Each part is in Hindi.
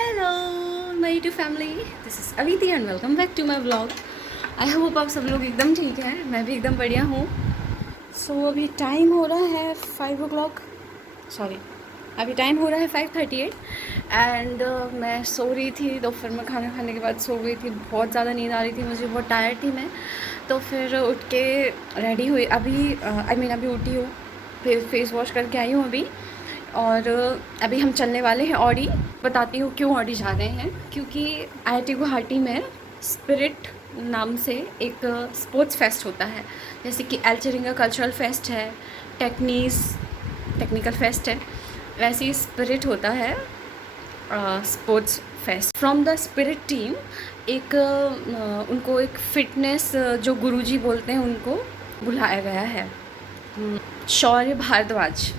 Hello my YouTube family, this is Aviti and welcome back to my vlog. I hope आप सब लोग एकदम ठीक हैं, मैं भी एकदम बढ़िया हूँ। सो अभी टाइम हो रहा है 5 o'clock, सॉरी अभी टाइम हो रहा है 5:38 एंड मैं सो रही थी। दोपहर में खाना खाने के बाद सो गई थी, बहुत ज़्यादा नींद आ रही थी मुझे, बहुत टायर्ड थी मैं। तो फिर उठ के रेडी हुई, अभी अभी उठी हूँ, फेस वॉश करके आई हूँ अभी। और अभी हम चलने वाले हैं ऑडी। बताती हूँ क्यों ऑडी जा रहे हैं, क्योंकि IIT गुवाहाटी में स्पिरिट नाम से एक स्पोर्ट्स फेस्ट होता है। जैसे कि एल्चरिंगा कल्चरल फेस्ट है, टेक्निकल फेस्ट है, वैसे ही स्पिरिट होता है sports fest. From the spirit team एक उनको एक फिटनेस जो गुरुजी बोलते हैं उनको बुलाया गया है। शौर्य भारद्वाज,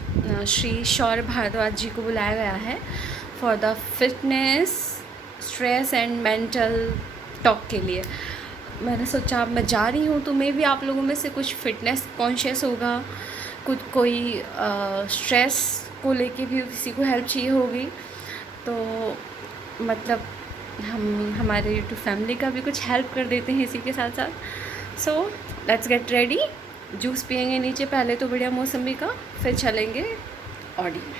श्री शौर्य भारद्वाज जी को बुलाया गया है for the fitness, stress and mental talk के लिए। मैंने सोचा अब मैं जा रही हूँ तो मे भी आप लोगों में से कुछ फिटनेस कॉन्शियस होगा, कोई स्ट्रेस को लेके भी किसी को हेल्प चाहिए होगी। तो मतलब हम हमारे यूट्यूब फैमिली का भी कुछ हेल्प कर देते हैं इसी के साथ साथ। So let's get ready. Juice पियेंगे नीचे पहले तो बढ़िया मौसमी का, फिर चलेंगे ऑडी में।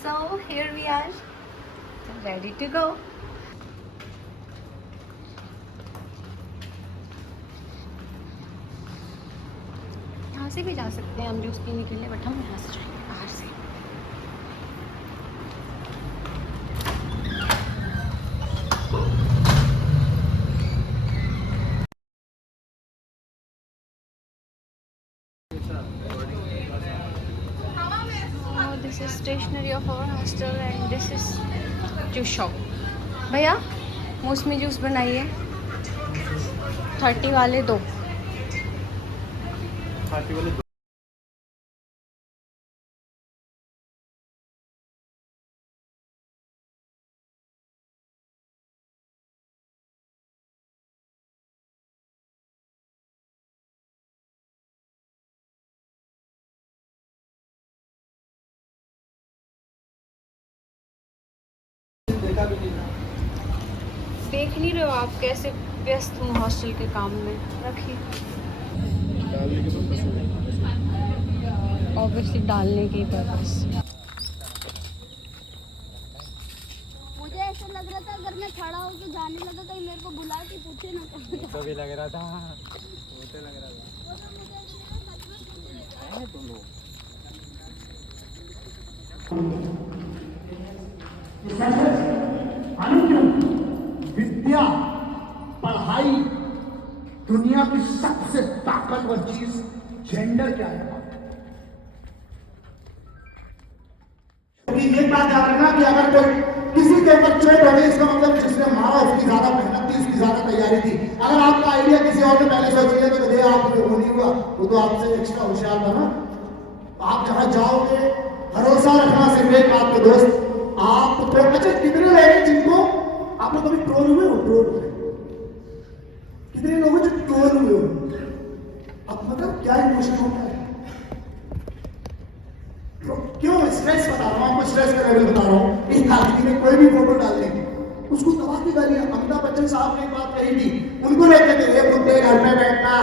So here we are, ready to go. यहाँ से भी जा सकते हैं हम जूस पीने के लिए, बट हम यहाँ से जाएंगे बाहर से। This is stationery of our hostel and this is juice shop. भैया मौसमी जूस बनाइए, 30 वाले दो। 30 वाले दो। देख नहीं रहे हो आप कैसे व्यस्त हूँ हॉस्टल के काम में। रखिए, ऑब्वियसली डालने की पर्पस। मुझे ऐसा लग रहा था अगर मैं खड़ा होकर जाने लगा कहीं मेरे को बुला के पूछे ना। तो भी लग रहा था, मुझे लग रहा था। विद्या, पढ़ाई, दुनिया की सबसे ताकतवर चीज जेंडर क्या है? एक बात याद रखना कि अगर कोई किसी के ऊपर चोट हो गई, इसका मतलब जिसने मारा उसकी ज्यादा मेहनत थी, उसकी ज्यादा तैयारी थी। अगर आपका आइडिया किसी और ने पहले सोच लिया तो दे आप वो नहीं हुआ, वो तो आपसे एक्स्ट्रा होशियार था ना। आप जहां जाओगे भरोसा रखना सिर्फ एक बात पे दोस्त, आप तो अच्छा कितने लोग हैं जिनको आप लोग कभी ट्रोल हुए हो? ट्रोल हुए कितने लोग हैं जो ट्रोल हुए हो? अब मतलब क्या इमोशन होता है? क्यों स्ट्रेस बता रहा हूं आपको, स्ट्रेस का लेवल बता रहा हूं। एक आदमी ने कोई भी फोटो डाल दी, उसको तबाह की गालियां। अमिताभ बच्चन साहब ने एक बात कही थी, उनको लेते थे ये कुत्ते घर में बैठना।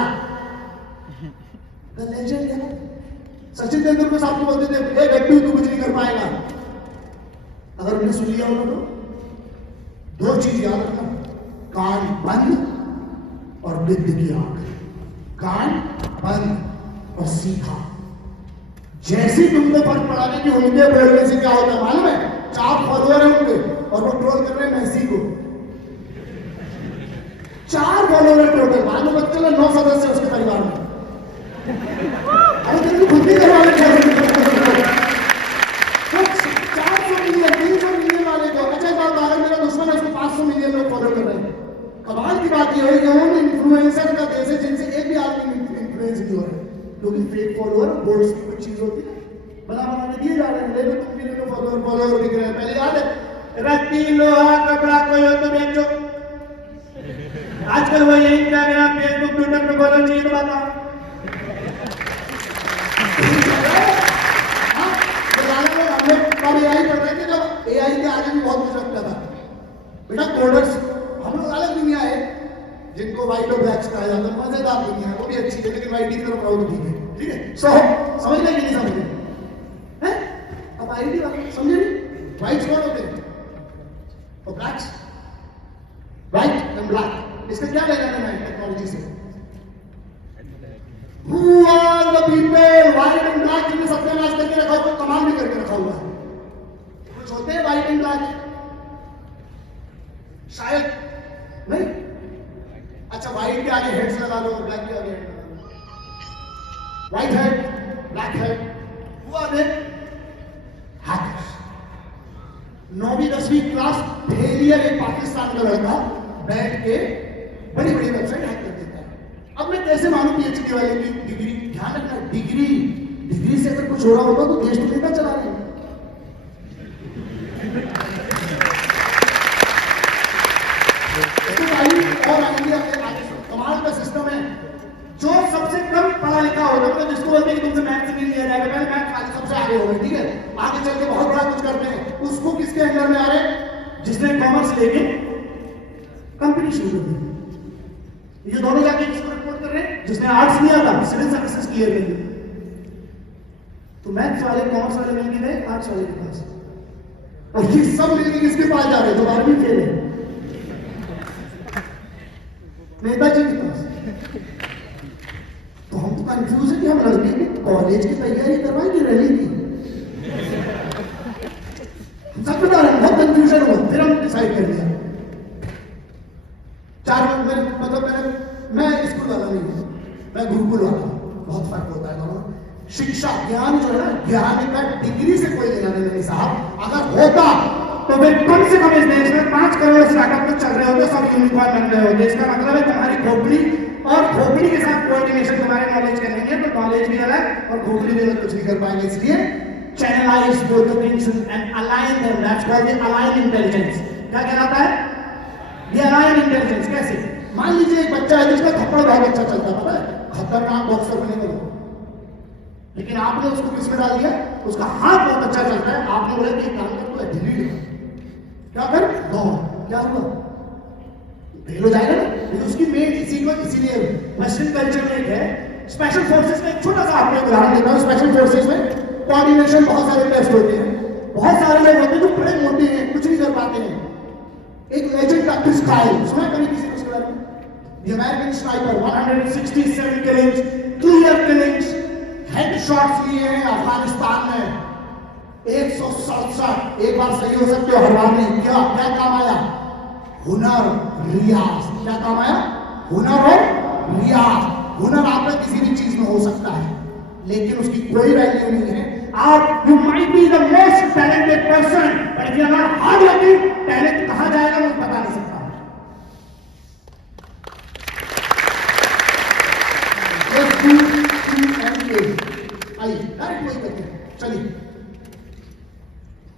द लेजेंड है। सचिन तेंदुलकर साहब को बोलते थे ए व्यक्ति तू कुछ नहीं कर पाएगा। अगर उन्हें सुन लिया होगा तो दो चीज याद रखना, कान बंद और विद्य की आंख। कान बंद और सीधा। जैसी तुमको फर्क पड़ा कि उनके बोलने से क्या होता है मालूम है? 4 फॉलोअर है उनके और वो ट्रोल कर रहे हैं मैसी को। 4 फॉलोअर टोटल, मालूम मत चला 9 सदस्य उसके परिवार में। अरे तेरी खुद ही करवा ले 400 मिलियन 300 मिलियन वाले को। अच्छा बात भारत मेरा दुश्मन है, उसको 500 मिलियन लोग फॉलो कर रहे हैं। कमाल की बात यह है कि उन इन्फ्लुएंसर का देश है जिनसे एक भी आदमी इन्फ्लुएंस नहीं हो रहा है, क्योंकि फेक फॉलोअर बोर्ड्स की कुछ चीज होती है बना के दिए जा रहे हैं। ले लो तुम भी ले लो, फॉलोअर दिख रहे हैं। पहले याद है रत्ती लोहा कपड़ा कोई हो तो बेचो। आजकल वो इंस्टाग्राम फेसबुक ट्विटर पे फॉलो चाहिए तो कहा जाता है, मजेदार दुनिया है, वो भी अच्छी है, लेकिन वाइट की तरफ रहो तो ठीक है, ठीक है। सो समझ गए कि नहीं समझ गए? हैं? अब आईडी वाले समझे नहीं? व्हाइट्स कौन होते हैं और ब्लैक्स? व्हाइट एंड ब्लैक, इसका क्या लेना देना है टेक्नोलॉजी से? Who are the people white and black जिन्हें सत्यानाश करके रखा हुआ, कमाल भी करके रखा हुआ है? कुछ होते हैं व्हाइट एंड ब्लैक? शायद नहीं। अच्छा, व्हाइट के आगे हेड्स लगा लो, ब्लैक के आगे हेड लगा लो। व्हाइट हेड, ब्लैक हेड, हुआ दे हैकर्स। 9वीं 10वीं क्लास फेलियर एक पाकिस्तान का लड़का बैठ के बड़ी बड़ी वेबसाइट हैक कर देता है। अब मैं कैसे मानूं पीएचडी वाले की डिग्री? ध्यान रखना, डिग्री से अगर कुछ हो रहा होता तो देश तो नेता चला रहे हैं। और आइडिया कमाल का सिस्टम है। जो सबसे कम पढ़ा लिखा होगा, मतलब जिसको बोलते हैं कि तुमसे मैथ नहीं लिया जाएगा, पहले मैथ सबसे आगे हो गए, ठीक है, आगे चल के बहुत बड़ा कुछ करते हैं, उसको किसके अंडर में आ रहे हैं? जिसने कॉमर्स लेके कंपनी शुरू कर दी। ये दोनों जाके किसको रिपोर्ट कर रहे हैं? जिसने आर्ट्स लिया था, सिविल सर्विसेज क्लियर कर दी। तो मैथ्स वाले कॉमर्स वाले मिल गए आर्ट्स वाले के पास, और ये सब मिलके किसके पास जा रहे हैं? जो 12वीं फेल है, नेताजी के पास। तो हम तो कंफ्यूज है कि हम लड़के की कॉलेज की तैयारी करवाएं कि रैली की? सब बता रहे हैं, बहुत कंफ्यूजन हुआ, फिर हम डिसाइड कर लिया। 4 मतलब मैं स्कूल वाला नहीं हूँ, मैं गुरुकुल वाला हूँ, बहुत फर्क होता है दोनों। शिक्षा ज्ञान जो है ना, ज्ञान का डिग्री से कोई लेना देना नहीं साहब। अगर होता तो फिर कम से कम इस देश में 5 करोड़ स्टार्टअप तो चल रहे होते, सब यूनिकॉर्न बन रहे होते। इसका मतलब है तुम्हारी खोपड़ी और खोपड़ी के साथ कोऑर्डिनेशन तुम्हारे नॉलेज का नहीं है, तो नॉलेज भी अलग और खोपड़ी भी अलग कुछ नहीं कर पाएंगे। इसलिए channelise both the things and align them, that's called the align intelligence. क्या कहलाता है? ये अलाइन इंटेलिजेंस। कैसे? मान लीजिए एक बच्चा है जिसका थप्पड़ बहुत अच्छा चलता है, पता है, खतरनाक बॉक्सर बने वाला, लेकिन आपने उसको किस में डाल दिया? उसका हाथ बहुत अच्छा चलता है, आपने बोला कि काम कर तो डिलीट क्या कर दौड़, क्या हुआ? फेल हो जाएगा ना। लेकिन उसकी मेन इसी को, इसीलिए वेस्टर्न कल्चर में एक है स्पेशल फोर्सेस में। एक छोटा सा आपको उदाहरण देता हूँ। स्पेशल फोर्सेस में कोऑर्डिनेशन बहुत सारे टेस्ट होते हैं, बहुत सारे लोग होते हैं जो बड़े मोटे हैं, कुछ नहीं कर पाते हैं। एक लेजेंड था क्रिस काइल, सुना कभी किसी ने उसके बारे में? The American sniper, 167 killings, clear killings, headshots लिए हैं अफगानिस्तान में 167। एक बार सही हो सकते हो, हर बार नहीं। क्या क्या काम आया? हुनर, रियाज। क्या काम आया? हुनर और रियाज। हुनर आपका किसी भी चीज में हो सकता है, लेकिन उसकी कोई वैल्यू नहीं है। आप you might be the most talented person, but if you are not hard working, talent कहां जाएगा वो पता नहीं सकता। आइए डायरेक्ट वही करते हैं, चलिए।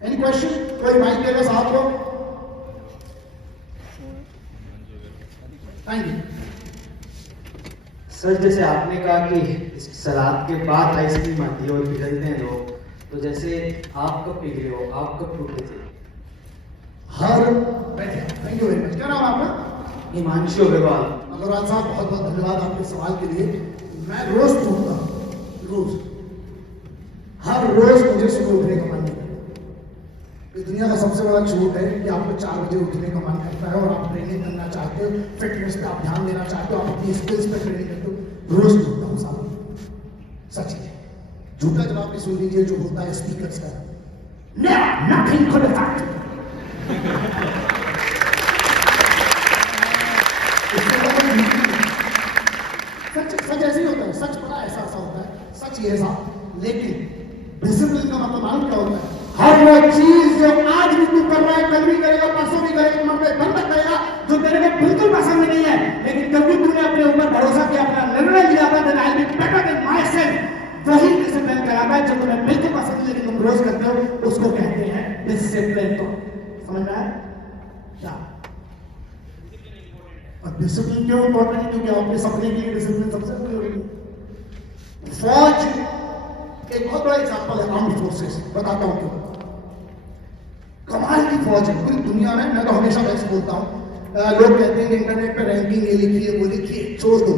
Any question? कोई माइक देगा साहब को? Thank you sir. जैसे आपने कहा कि सलाद के बाद आइसक्रीम आती है और पिघलते हैं लोग, तो जैसे आप कब पिघले हो, आप कब टूटे थे? Thank you very much. क्या नाम आपका? हिमांशु अग्रवाल। अग्रवाल साहब, बहुत बहुत धन्यवाद आपके सवाल के लिए। मैं रोज टूटता हूँ, रोज, हर रोज मुझे सुबह उठने का मन नहीं करता। ये दुनिया का सबसे बड़ा झूठ है कि आपको 4 बजे उठने का मन करता है और आप ट्रेनिंग करना चाहते हो, फिटनेस पे आप ध्यान देना चाहते हो, आप अपनी स्किल्स पे ट्रेनिंग करते हो। रोज टूटता हूँ साहब, सच है। झूठा जवाब भी सुन लीजिए जो होता है स्पीकर्स का। Never, nothing could have happened. सच ऐसे ही होता है, सच बड़ा ऐसा होता है, सच ये ऐसा। लेकिन डिसिप्लिन का मतलब मालूम क्या होता है? हर वो चीज जो आज भी तू कर रहा है, कल भी करेगा, परसों भी करेगा, मरते दम तक करेगा, जो तेरे को बिल्कुल पसंद नहीं है, लेकिन कभी तूने अपने ऊपर भरोसा किया, अपना निर्णय लिया था, then I'll be better than myself, वही डिसिप्लिन कहलाता है। जो तुम्हें बिल्कुल पसंद है लेकिन तुम रोज करते हो, उसको कहते हैं डिसिप्लिन। तो समझ में आया क्या? और डिसिप्लिन क्यों इंपॉर्टेंट है? क्योंकि आपके सपने के लिए डिसिप्लिन सबसे जरूरी है। फौज एक बहुत बड़ा एग्जांपल है, आर्म्ड फोर्सेस। बताता हूं क्यों। कमाल की फौज है पूरी दुनिया में। मैं तो हमेशा वैसे बोलता हूं, लोग कहते हैं कि इंटरनेट पे रैंकिंग ये लिखी है वो लिखी है, छोड़ दो।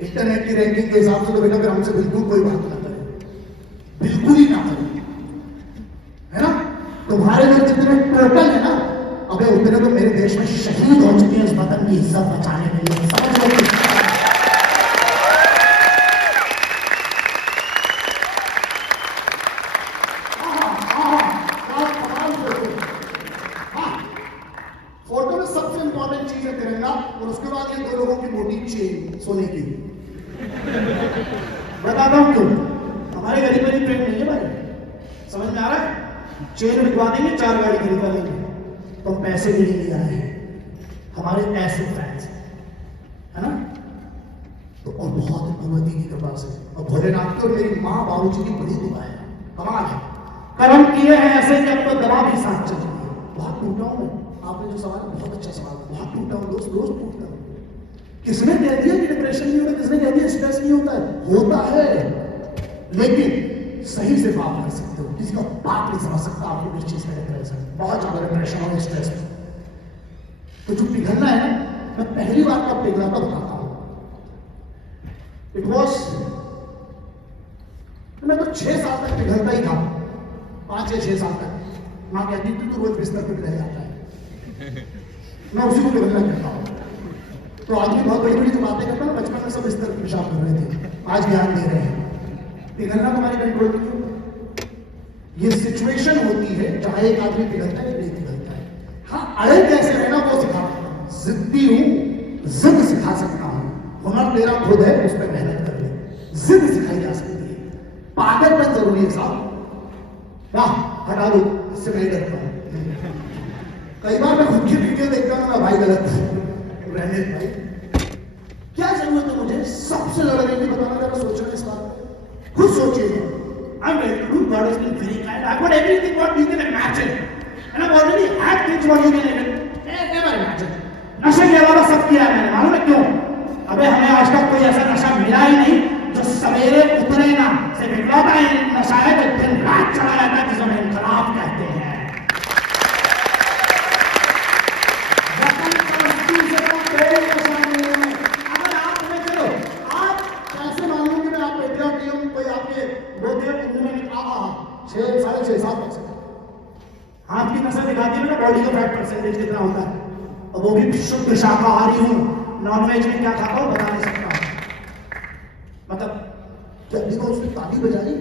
इंटरनेट की रैंकिंग के हिसाब से तो बेटा फिर हमसे बिल्कुल कोई बात ना करे, बिल्कुल ही ना करे, है ना। तुम्हारे लोग जितने टोटल है ना, अबे उतने तो मेरे देश में शहीद हो चुके हैं इस वतन की इज्जत बचाने के लिए, समझ लो। फोटो में सबसे इंपॉर्टेंट चीज है तिरंगा, और उसके बाद ये दो लोगों की मोटी चेन सोने की। बताता हूं क्यों। हमारे गरीब गरीब प्रेम नहीं है भाई, समझ में आ रहा है। चेन बिकवा देंगे, 4 गाड़ी खरीदवा लेंगे, तो हम पैसे भी नहीं आए हैं, हमारे ऐसे फैंस है ना। तो और बहुत भगवती की कृपा से और भोलेनाथ की और मेरी माँ बाबूजी की बड़ी दुआ है, कमाल है। कर्म किए हैं ऐसे कि अब तो दवा भी साथ चल रही है। बहुत टूटा हूं मैं, आपने जो सवाल, बहुत अच्छा सवाल, बहुत टूटा हूं दोस्त, रोज टूटता हूं। किसने कह दिया कि डिप्रेशन नहीं होता, किसने कह दिया स्ट्रेस नहीं होता है, होता है, लेकिन सही से बात कर सकते हो। किसी का बात नहीं समझ सकता आपको किस चीज का डिप्रेशन, बहुत ज्यादा डिप्रेशन और स्ट्रेस। तो जो पिघलना है ना, मैं पहली बार कब पिघला था बताता हूं। इट वॉज, मैं तो 6 साल तक पिघलता ही था, 5 या 6 साल तक। माँ कहती थी तो रोज बिस्तर पे पिघल जाता है, मैं उसी को पिघलना करता हूं। तो आदमी बहुत बड़ी बड़ी जो बातें करता है, बचपन में सब बिस्तर पे पेशाब कर रहे थे, आज ज्ञान दे रहे हैं। पिघलना तुम्हारे कंट्रोल में नहीं होता। ये सिचुएशन होती है जहां एक आदमी पिघलता है, नहीं पिघलता है। हाँ, अड़े कैसे रहना वो सिखाता हूं, जिद्दी हूं, जिद सिखा सकता हूं। हुनर तेरा खुद है, उस पर मेहनत कर ले, जिद सिखाई जा सकती है। पागलपन जरूरी है साहब, वाह हटा दो, इससे नहीं डरता हूं। कई बार मैं खुद की वीडियो देखता हूं, भाई गलत रहने भाई, क्या जरूरत है मुझे सबसे ज्यादा नहीं बताना, जरा सोचो इस बात पे, खुद सोचिए। I'm ready to do. God has been very kind. I've got everything what you can imagine, and I've already had things what you can even never imagine. नशे के अलावा सब किया है मैंने, मालूम है क्यों? अबे हमें आज तक कोई ऐसा नशा मिला ही नहीं जो सवेरे उतरे ना, सिर्फ इकलौता नशा है जो दिन रात चला जाता है, जिसे हम इनकलाब कहते हैं। अगर आप हमें चलो, आप कैसे मालूम कि मैं आप पेट्रियट हूं, कोई आपके 2-3 में 6, 6.5, 7 परसेंट हाथ की नशा दिखाती है ना, बॉडी का फैट परसेंटेज कितना होता है, और वो भी शुद्ध शाकाहारी हूं, नॉनवेज में क्या खाता हूं बता नहीं सकता। मतलब जब देखो उसने ताली बजाई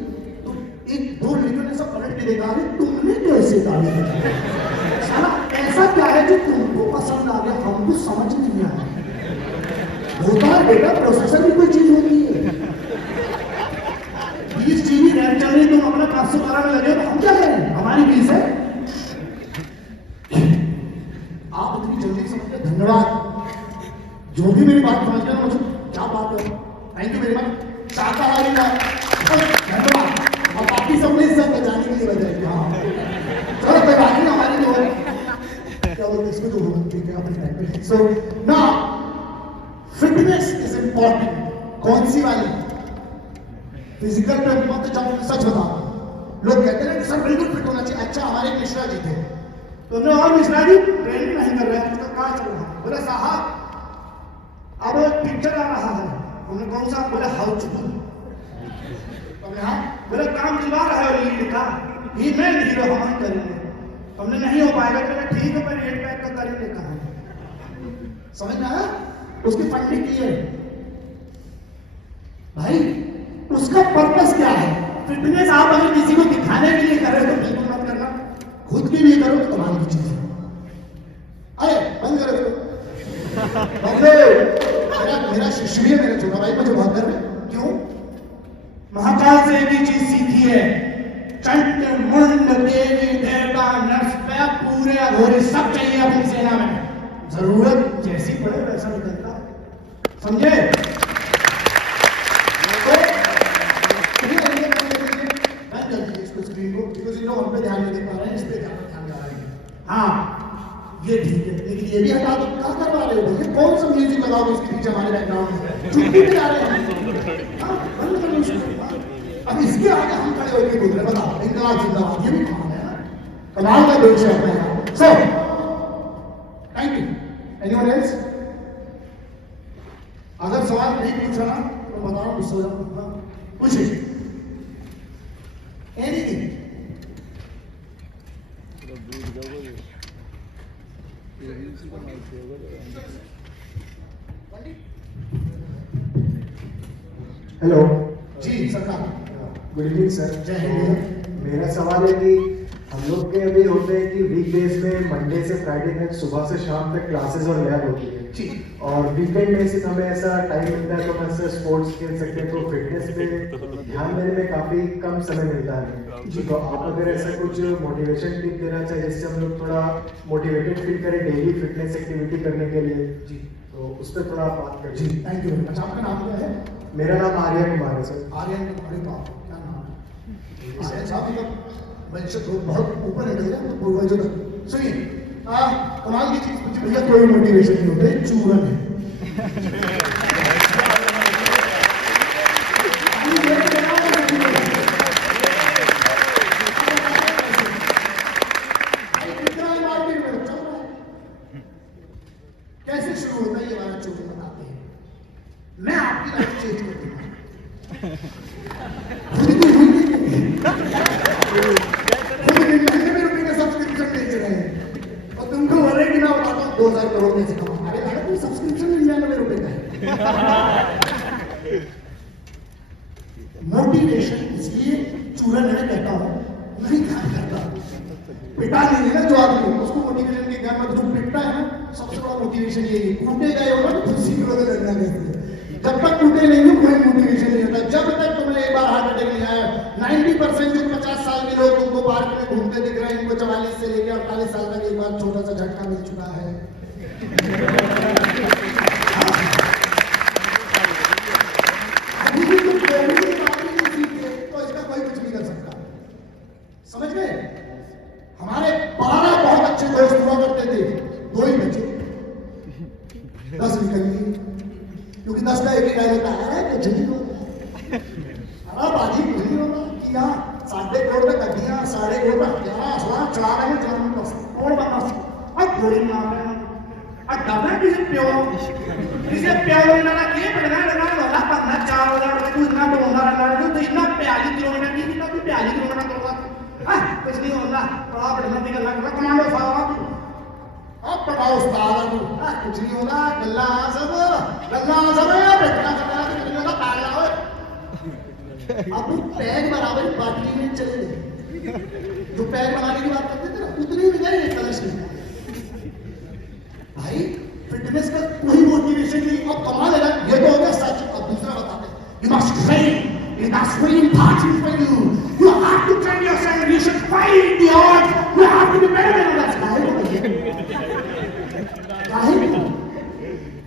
तो 1-2 लड़कियों ने सब पलट के देखा, अरे तुमने कैसे ताली बजाई, साला ऐसा क्या है जो तुमको पसंद आ गया, हमको समझ नहीं आया। होता है बेटा, प्रोसेसर भी कोई चीज होती है। 20 GB रैम चल रही, तुम अपना 512 में लगे, तो हम क्या करें, हमारी 20 है। आप इतनी जल्दी समझते, धन्यवाद। जो भी मेरी बात समझ गया, मुझे क्या बात है, थैंक यू वेरी मच। शाकाहारी का धन्यवाद, और बाकी सब नहीं सब बचाने के लिए बजाएंगे। हाँ चलो कोई बात नहीं, हमारी जो है क्या बोलते हैं इसको, जो होगा ठीक है अपनी टाइम पे। So now fitness is important. कौन सी वाली? फिजिकल पे मत जाओ, सच बता। लोग कहते हैं कि सर बिल्कुल फिट होना चाहिए। अच्छा, हमारे मिश्रा जी थे, तो हमने और मिश्रा जी ट्रेनिंग नहीं कर रहे हैं, तो कहाँ चल रहा है? बोले साहब अब एक पिक्चर आ रहा है। हमने कौन सा? बोले हाउसफुल। हमने हाँ, बोले काम दिलवा रहा है लीड का, ही मैं हीरो हम करेंगे। हमने नहीं हो पाएगा, बोले ठीक है, पर 8 पैक का करेंगे कहाँ? समझ में आया? उसकी फंडिंग की है भाई, उसका पर्पस क्या है? फिटनेस आप अगर किसी को दिखाने के लिए कर रहे हो तो बिल्कुल मत करना, खुद की नहीं करो तो कमाल की चीज है। अरे बंद करो मेरा शिष्य भी है, मेरा छोटा भाई, मुझे बहुत गर्व है। क्यों? महाकाल से एक ही चीज सीखी है, चंड मुंड देवी देवता नरस पूरे अघोरी सब चाहिए अपनी सेना में, जरूरत जैसी पड़े वैसा निकलता, समझे? स्क्रीन को, बिकॉज़ इन लोग हम पे ध्यान नहीं दे पा रहे हैं, इस पे ध्यान जा रहा है। हाँ ये ठीक है, लेकिन ये भी हटा दो, क्या करवा रहे हो? ये कौन सा म्यूजिक लगाओगे इसके पीछे हमारे बैकग्राउंड में? छुट्टी पे जा रहे हैं। हाँ बंद करो इसको। अब इसके आगे हम खड़े होकर बोल रहे हैं, बताओ इंकलाब जिंदाबाद, ये भी कमाल है ना, कमाल का देश है अपने यहाँ। So thank you. सवाल नहीं पूछा ना तो बता रहा हूँ गुस्सा हो जाऊंगा। पूछिए एनीथिंग। हेलो जी सरकार। Good evening sir. जय हिंद। मेरा सवाल है कि हम लोग के अभी होते हैं कि वीकडेज में मंडे से फ्राइडे तक सुबह से शाम तक क्लासेस और लैब होती है जी। और वीकेंड में सिर्फ हमें ऐसा टाइम मिलता है तो हम ऐसे स्पोर्ट्स खेल सकते हैं, तो फिटनेस पे ध्यान देने में काफ़ी कम समय मिलता है जी। तो आप अगर ऐसा कुछ मोटिवेशन टिप देना चाहिए जिससे हम लोग थोड़ा मोटिवेटेड फील करें डेली फिटनेस एक्टिविटी करने के लिए जी, तो उस पर थोड़ा आप बात जी करिए। Thank you. अच्छा आपका नाम क्या है? मेरा नाम आर्या कुमार है सर। आर्यन कुमार। बाप क्या नाम है? आर्यन साहब का वंश तो बहुत ऊपर है भैया, तो पूर्वजों तक। सुनिए कमाल की चीज पूछी भैया, कोई मोटिवेशन नहीं होता है, चूरन है। कैसे शुरू होता है ये वाला चूरन बताते हैं। मैं आपकी लाइफ चेंज कर दूंगा। ₹90 का सब्सक्रिप्शन बेच रहे हैं और तुमको बोले कि मैं बताता हूँ 2000 करोड़ में से कमा। अरे मैडम कोई सब्सक्रिप्शन ₹99 का है। मोटिवेशन इसलिए चूरन मैं कहता हूँ नहीं काम करता। पिटा नहीं है ना जो आदमी, उसको मोटिवेशन के ज्ञान में जो पिटता है ना, सबसे बड़ा मोटिवेशन यही है। कूटे गए होगा तो खुशी की वजह लड़ना कहते हैं। जब तक टूटे नहीं हो कोई मोटिवेशन नहीं होता। जब तक तुम्हें एक बार हार्ट अटैक नहीं आया, 90% जो 50 साल के लोग तुमको पार्क में घूमते दिख रहे हैं, इनको 44 से लेकर 48 साल तक एक बार छोटा सा झटका मिल चुका है। अभी भी तुम कोविड की बात नहीं सीखे तो इसका कोई कुछ नहीं कर सकता। समझ गए? हमारे 12 बहुत अच्छे दोस्त हुआ करते थे, 2 ही बचे, 10 निकल गए क्योंकि 10 का एक ही डायलॉग था, अरे कुछ नहीं होता, अरे बाजी कुछ नहीं होता कि यहाँ 1.5 करोड़ में गड्डियाँ 1.5 करोड़ में हथियार असला चला रहे हैं जान बस और बस अब गोली मार रहे हैं अब डबल किसे प्यो लेना के पड़ना लगा वाला 4,000 रुपए तू इतना बोलना रहा तो इतना 42 किलोमीटर की इतना 42 किलोमीटर करोगा कुछ नहीं होता बड़ा बढ़िया निकल रहा कमांडो साहब अब पढ़ाओ उस्ताद कुछ नहीं होगा गल्ला सब बैठना करना कुछ नहीं होगा पागल हो। अब तुम पैग बराबर बाटली में चले गए, जो पैग बनाने की बात करते थे ना उतनी भी गए कलश में। भाई फिटनेस का कोई मोटिवेशन नहीं। अब कमाल है ना, ये तो हो गया सच। अब दूसरा बताते हैं, you must train, it is very important for you, you have to train yourself, you should fight the odds, you have to be better than others।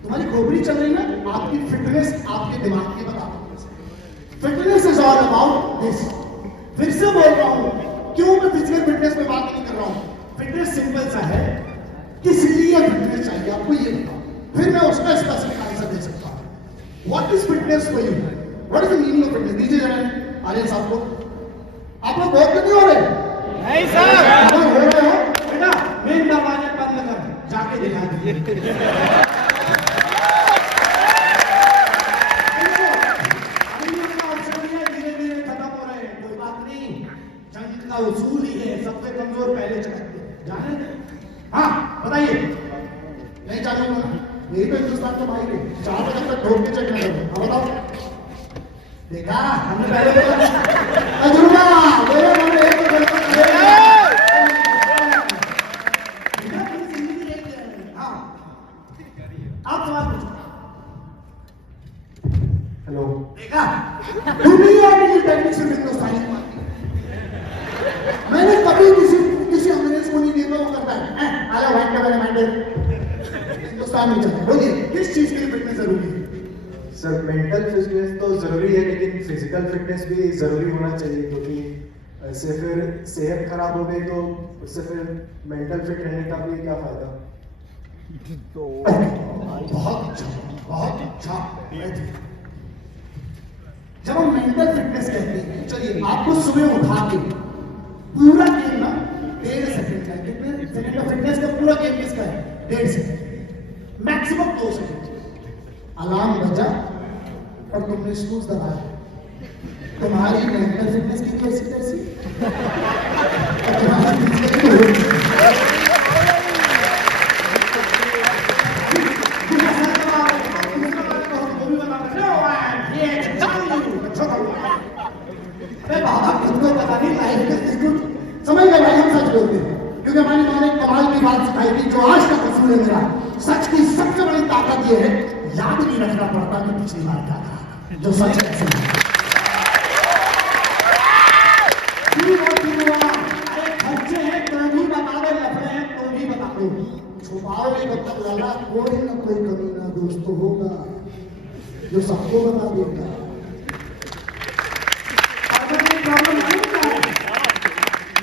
तुम्हारी खोपड़ी चल रही है, आपकी फिटनेस आपके दिमाग की बता। Fitness is all about this. फिर से बोल रहा हूं, क्यों मैं फिजिकल फिटनेस पे बात नहीं कर रहा हूं। फिटनेस सिंपल सा है, किस लिए फिटनेस चाहिए आपको ये बताओ, फिर मैं उसका स्पेसिफिक आंसर दे सकता हूं। What is fitness for you, what is the meaning of fitness? दीजिए जरा आर्यन साहब को। आप लोग बहुत नहीं हो रहे? नहीं सर। अगर हो रहे हो बेटा मेन दरवाजे बंद कर जाके दिखा दीजिए। उसूल ही है, सबसे कमजोर पहले चढ़ते जाने दे। हाँ बताइए। नहीं जानूंगा, यही तो हिंदुस्तान का भाई है, 4 बजे तक ढोक के चेक करो। बताओ, देखा हमने पहले बोला तजुर्बा मेरे मन में एक हाँ आप सवाल पूछो। हेलो देखा दुनिया की टेक्निक से हिंदुस्तानी मैंने कभी किसी अंग्रेज को नहीं देखा वो करता है आया व्हाइट का मैंने माइंड हिंदुस्तान में चलता है। बोलिए किस चीज के लिए फिटनेस जरूरी है? सर मेंटल फिटनेस तो जरूरी है, लेकिन फिजिकल फिटनेस भी जरूरी होना चाहिए, क्योंकि ऐसे फिर सेहत खराब हो गई तो उससे फिर मेंटल फिट रहने का भी क्या फायदा। तो बहुत अच्छा। जब हम मेंटल फिटनेस कहते हैं, चलिए आपको सुबह उठा के पूरा गेम ना 1.5 सेकंड का, कितने सेकंड का फिटनेस का पूरा गेम किसका है? 1.5 सेकंड, मैक्सिमम 2 सेकंड। अलार्म बजा, और तुमने स्नूज दबाया। तुम्हारी मेंटल फिटनेस की भी ऐसी तैसी और तुम्हारी फिजिकल की भी होगी। समझ गए भाई, हम सच बोलते हैं क्योंकि हमारी माँ ने कमाल की बात सिखाई थी जो आज तक असूल है मेरा। सच की सबसे बड़ी ताकत ये है, याद नहीं रखना पड़ता कि पिछली बार क्या था, जो सच है सच है। खर्चे हैं तो भी बता दो, लफड़े हैं तो भी बता दो, छुपाओगे कब तक लाला, कोई ना कोई कमी ना दोस्त होगा जो सबको बता देगा। प्रॉब्लम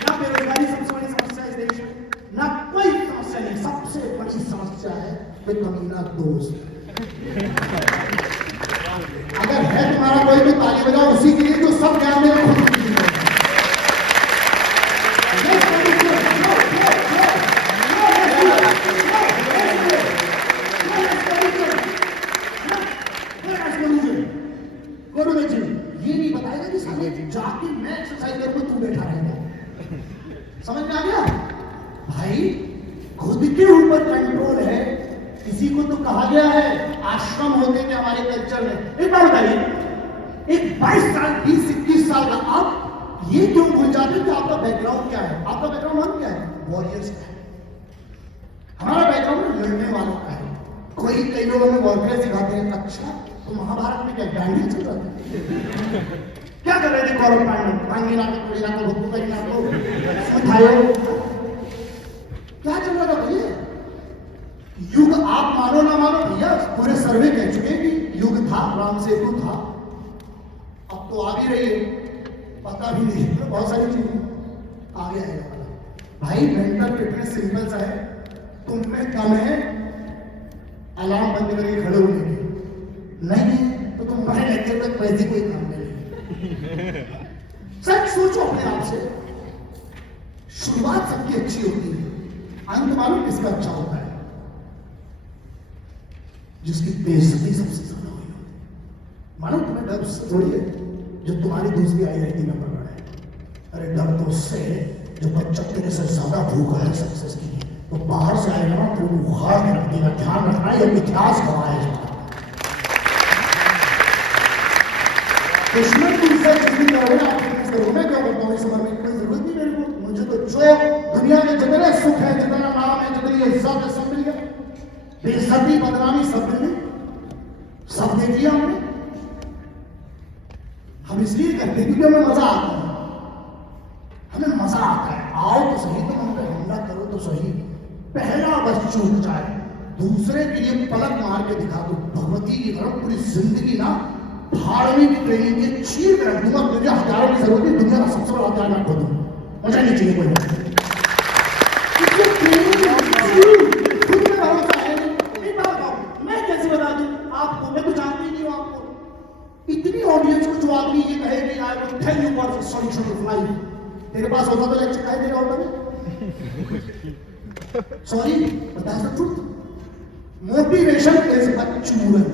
ना बेरोजगारी सबसे बड़ी समस्या है देश में, ना कोई समस्या नहीं, सबसे बड़ी समस्या है बेकमीना दोस्त। अगर है तुम्हारा कोई तो ताली बजाओ उसी के लिए जो सब ध्यान में खुद ये नहीं बताएगा कि साले जाके मैं एक्सरसाइज करूंगा तू बैठा रहेगा। समझ में आ गया भाई? खुद के ऊपर कंट्रोल है। किसी को तो कहा गया है, आश्रम होते थे हमारे कल्चर में। एक बात बताइए, एक 22 साल 20-21 साल का आप ये क्यों भूल जाते हैं कि आपका बैकग्राउंड क्या है? आपका बैकग्राउंड मान क्या है? वॉरियर्स का है। हमारा बैकग्राउंड लड़ने वालों का है। कई लोगों में वॉरफेयर सिखाते हैं। अच्छा तो महाभारत में क्या डांडिया चल रहा था? क्या कर रहे थे कौरव पांडव? भांगी नाटक, कोड़ी नाटक, भक्तु का नाटक, उठायो, क्या चल रहा था भैया? युग आप मानो ना मानो भैया, पूरे सर्वे कह चुके कि युग था, राम सेतु था। अब तो आ भी रही है, पता भी नहीं, तो बहुत सारी चीजें आगे आएगा भाई। मेंटल फिटनेस सिंपल सा है, तुम में कम है अलार्म बंद करके खड़े होने की, नहीं तो तुम्हारे लेक्चर तक वैसे कोई काम नहीं। सच सोचो अपने आप से, शुरुआत सबकी अच्छी होती है, अंत मालूम किसका अच्छा होता है? जिसकी बेइज्जती सबसे ज्यादा हुई होती है। मानो तुम्हें डर उससे थोड़ी है जो तुम्हारी दूसरी आईआईटी में पढ़ रहा है। अरे डर तो उससे है जो बच्चा तेरे से ज्यादा भूखा है सक्सेस की, तो बाहर से आएगा ना तो उखाड़ के रख देगा। ध्यान रखना, ये इतिहास गवाह है। दुश्मन की इज्जत जितनी करोगे ना आप फिटनेस करोगे। मैं क्या करता हूँ इस उम्र में, कोई जरूरत नहीं मेरे को। मुझे तो जो दुनिया में जितने सुख है, जितना नाम है, जितनी इज्जत है, सब मिल गया। बेइज्जती बदनामी सब मिल गई, सब देख लिया हमने। हम इसलिए करते हैं क्योंकि हमें मजा आता है। हमें मजा आता है। आओ तो सही, तो हम पे हमला करो तो सही, पहला बस चूक जाए, दूसरे के लिए पलक मार के दिखा दो। भगवती की तरफ पूरी जिंदगी ना भाड़ने की ट्रेनिंग के चीर कर रख दूंगा। मुझे हथियारों की जरूरत नहीं, दुनिया का सबसे बड़ा हथियार मैं खोलूंगा, मुझे नहीं चाहिए कोई। मैं कैसे बता दूं आपको? मैं तो जानती नहीं हूं आपको। इतनी ऑडियंस को जो आदमी ये कहे कि I will tell you what is solution of life, तेरे पास होता तो लेक्चर काहे तेरे ऑर्डर में? सॉरी बता the truth, motivation is a चूरन।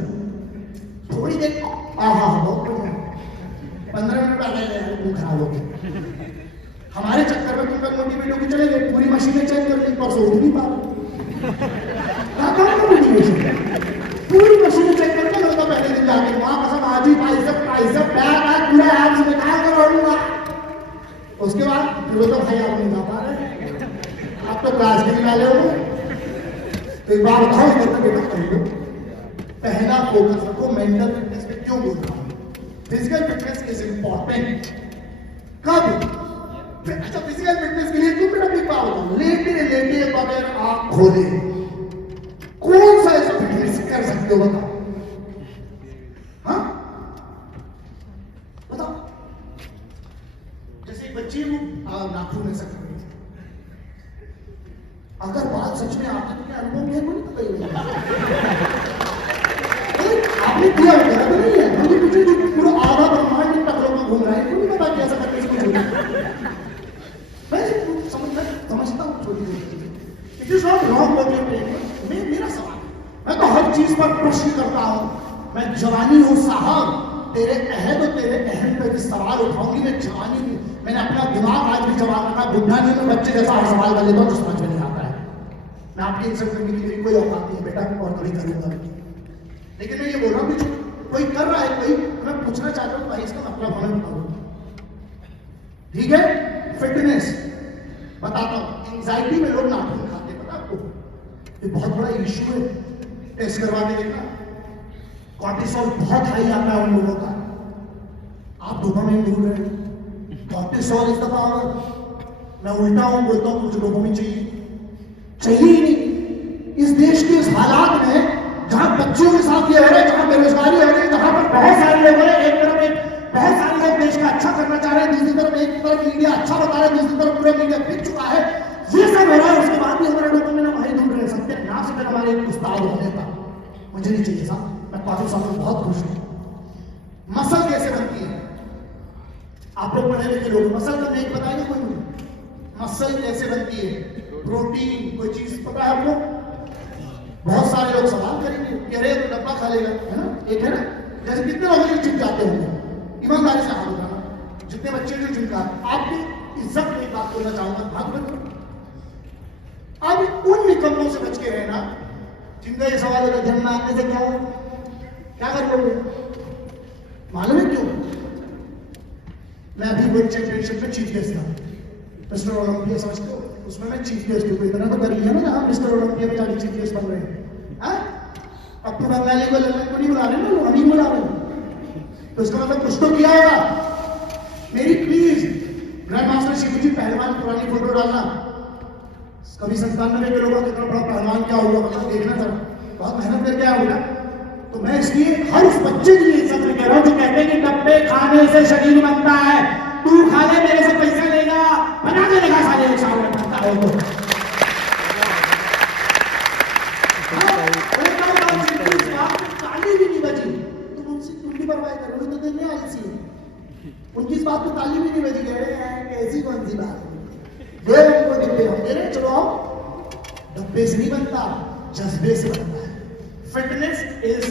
थोड़ी देर बहुत बढ़िया, 15 मिनट आ गए यार, तुम खराब हो गए। हमारे चक्कर में तुम लोग मोटिवेट होकर चले गए, पूरी मशीनें चेक कर ली, परसों उठ नहीं पा रहे। पूरी मशीनें चेक करके लगता पहले दिन जाके वहां कसम आज ही बाइसेप बैक पूरा एब्स निकाल कर रोऊंगा। उसके बाद फिर तो भाई आप नहीं जा पा रहे, आप तो क्लास के निकाले हो। तो एक बार बताओ इधर तक बेटा कर लो। पहला फोकस रखो मेंटल फिटनेस पे। क्यों बोल रहा हूं? Physical fitness is important. कब? अच्छा फिजिकल फिटनेस के लिए तुम मेरा बिग बात बताओ, लेटे बगैर आंख खोले कौन सा ऐसा फिटनेस कर सकते हो? बताओ। हाँ बताओ। जैसे बच्चे नाखून ऐसा कर रहे, अगर बात सच में आती तो क्या अनुभव किया? कोई पता आपने किया होगा तो नहीं है। मुझे पीछे पूरा आधा ब्रह्मांड में टकरों में घूम रहा है, कोई पता कैसा करके इसको छोड़। मैं समझता हूँ छोटी चीजें। It is not wrong what you मेरा सवाल, मैं तो हर चीज पर प्रश्न करता हूं। मैं जवानी हूं, साहब तेरे अहद और तेरे अहम पे भी सवाल उठाऊंगी। मैं जवानी में मैंने अपना दिमाग आज भी जमा रखा, बुढ़ा नहीं मैं बच्चे जैसा हर सवाल कर लेता हूँ जो समझ में नहीं आता है। मैं आपकी इंसल्ट करने की मेरी कोई औकात नहीं है बेटा, और कभी करूंगा। लेकिन मैं ये बोल रहा हूँ कि जो कोई कर रहा है कोई, मैं पूछना चाहता हूँ भाई इसका मतलब हमें बताओ, ठीक है? फिटनेस बताता हूँ। एंजाइटी में लोग नाखून खाते हैं, पता आपको? ये बहुत बड़ा इशू है, टेस्ट करवा के देखना। कॉर्टिसोल बहुत हाई आता है उन लोगों का, आप डोपामाइन दूर रहे। Cortisol is the power. मैं उल्टा हूं बोलता हूं मुझे डोपामाइन चाहिए ही नहीं। इस देश के इस हालात में जहां बच्चों के साथ ये हो रहा है, जहां बेरोजगारी हो रही है, जहां पर बहुत सारे लोग हैं, एक तरफ बहुत सारे लोग देश का अच्छा करना चाह रहे हैं, दूसरी तरफ एक तरफ मीडिया अच्छा बता रहा है, दूसरी तरफ पूरा मीडिया बिक चुका है, ये सब हो रहा है। उसके बाद भी हमारा डोपामाइन हम वहीं दूर रह सकते हैं। ना से हमारे एक उस्ताद होने का मुझे नहीं चाहिए साहब, मैं काफी सालों में बहुत खुश हूं। मसल कैसे बनती है? आप लोग पढ़े लिखे लोग, मसल का नहीं बताएंगे कोई मुझे? मसल कैसे बनती है? प्रोटीन कोई चीज पता है आपको? बहुत सारे लोग सवाल करेंगे कि अरे तो डब्बा खा लेगा, है ना? एक है ना, जैसे कितने लोग जिम जाते होंगे, ईमानदारी से हाथ उठाना, जितने बच्चे जो जिम का। आपकी इज्जत में एक बात बोलना चाहूंगा, हाथ उठाओ। अब उन निकम्मों से बच के रहना जिनका ये सवाल होगा जिम में आने से क्या हो, क्या कर लोगे? मालूम है क्यों? मैं अभी वर्ल्ड चैंपियनशिप में चीफ गेस्ट था, मिस्टर ओलंपिया समझते हो? उसमें मैं चीफ गेस्ट हूँ। इतना तो कर लिया ना जहाँ मिस्टर ओलंपिया में जाके चीफ गेस्ट बन रहे हैं। अब तो बंगाली को लल्लन को नहीं बुला रहे ना, हम ही बुला रहे हैं, तो इसका मतलब कुछ तो किया होगा। मेरी प्लीज ग्रैंड मास्टर शिवजी पहलवान पुरानी फोटो डालना, कभी 97 के लोगों कितना बड़ा पहलवान क्या हुआ मतलब देखना था, बहुत मेहनत करके आया होगा। तो मैं इसलिए हर उस बच्चे के लिए इज्जत कह रहा हूँ जो कहते हैं कि डब्बे खाने से शरीर बनता है, तू खा ले मेरे से पैसा लेगा, बना के लेगा साले एक साल में बनता है तो। ताली भी नहीं बजी, तुम उनसे उनकी परवाह करो, तो दिन में आलसी है, उनकी इस बात पे ताली भी नहीं बजी। कह रहे हैं ऐसी कौन सी बात है, दे उनको डिब्बे, हम दे रहे चलो आओ। डब्बे से नहीं बनता, जज्बे से बनता है। फिटनेस इज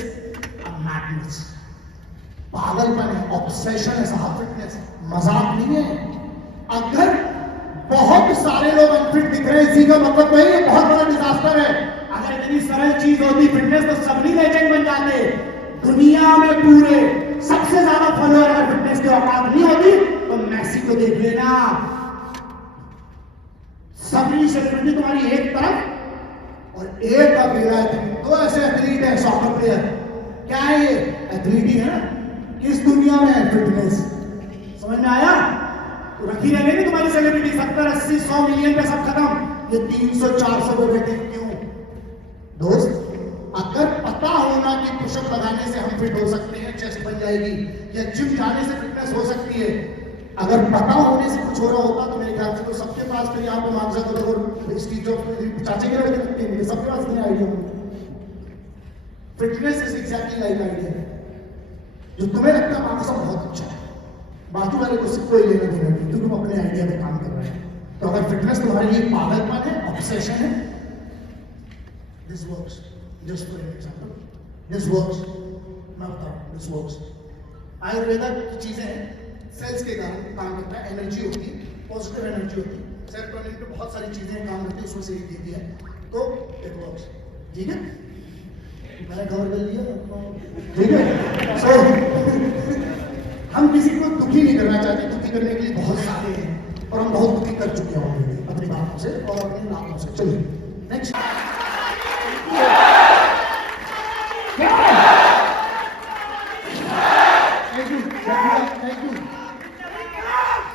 अ मैडनेस, पागलपन है, ऑब्सेशन है साहब। फिटनेस मजाक नहीं है। अगर बहुत सारे लोग अनफिट दिख रहे हैं, इसी का मतलब नहीं है बहुत बड़ा डिजास्टर है। अगर इतनी सरल चीज होती फिटनेस तो सभी लेजेंड बन जाते। दुनिया में पूरे सबसे ज्यादा फॉलोअर अगर फिटनेस की औकात नहीं होती तो मैसी को देख लेना, सभी सेलिब्रिटी तुम्हारी एक तरफ और एक अकेला एथलीट। दो ऐसे एथलीट है, सॉकर प्लेयर, क्या है ये? एथलीट ही है ना। किस दुनिया में है फिटनेस? समझ में आया? तो रखी रहेगी तुम्हारी सेलिब्रिटी 70, 80, 100 मिलियन पे सब खत्म, ये 300, 400 पे बैठे क्यों? दोस्त, अगर पता होना कि पुशअप लगाने से हम फिट हो सकते हैं, चेस्ट बन जाएगी, या जिम जाने से फिटनेस हो सकती है, अगर पता होने से कुछ हो रहा होता तो मेरे ख्याल से तो सबके पास फिर यहाँ पे मार्क्स और स्टीव जॉब्स चाचे के लड़के लगते हैं, सबके पास नहीं idea. Fitness is exactly like idea, जो तुम्हें लगता है मार्क्स बहुत अच्छा है, बाकी वाले को सिर्फ कोई लेना देना नहीं, क्योंकि तुम अपने आइडिया पे काम कर रहे हैं। तो अगर फिटनेस तुम्हारे लिए पागलपन है, ऑब्सेशन है, this works. Just for example, this works. मैं बताऊं, दिस वर्क्स। आयुर्वेदा की चीजें हैं, सेल्स के कारण काम करता है, एनर्जी होती है, पॉजिटिव एनर्जी होती है, सेरोटोनिन पे बहुत सारी चीजें काम करती है, उसमें से एक देती है, तो इट वर्क्स। ठीक है, मैंने कवर कर लिया, ठीक है। सो हम किसी को दुखी नहीं करना चाहते, दुखी करने के लिए बहुत सारे हैं और हम बहुत दुखी कर चुके हैं अपनी बातों से और अपनी लाभों से। चलिए next. Thank you, thank you,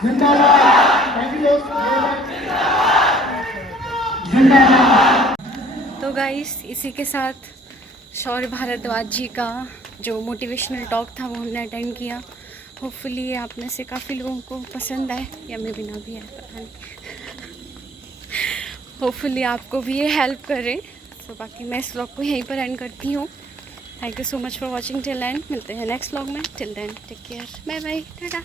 जिंदाबाद, थैंक यू जिंदाबाद। तो गाइस इसी के साथ शौर्य भारद्वाज जी का जो मोटिवेशनल टॉक था वो हमने अटेंड किया। होपफुली ये आप में से काफ़ी लोगों को पसंद आए, या मे भी ना भी आए, पता नहीं। होपफुली आपको भी ये हेल्प करे। तो बाकी मैं इस व्लॉग को यहीं पर एंड करती हूँ। Thank you so much for watching till end. मिलते हैं नेक्स्ट व्लॉग में। Till then take care, bye bye, Tata.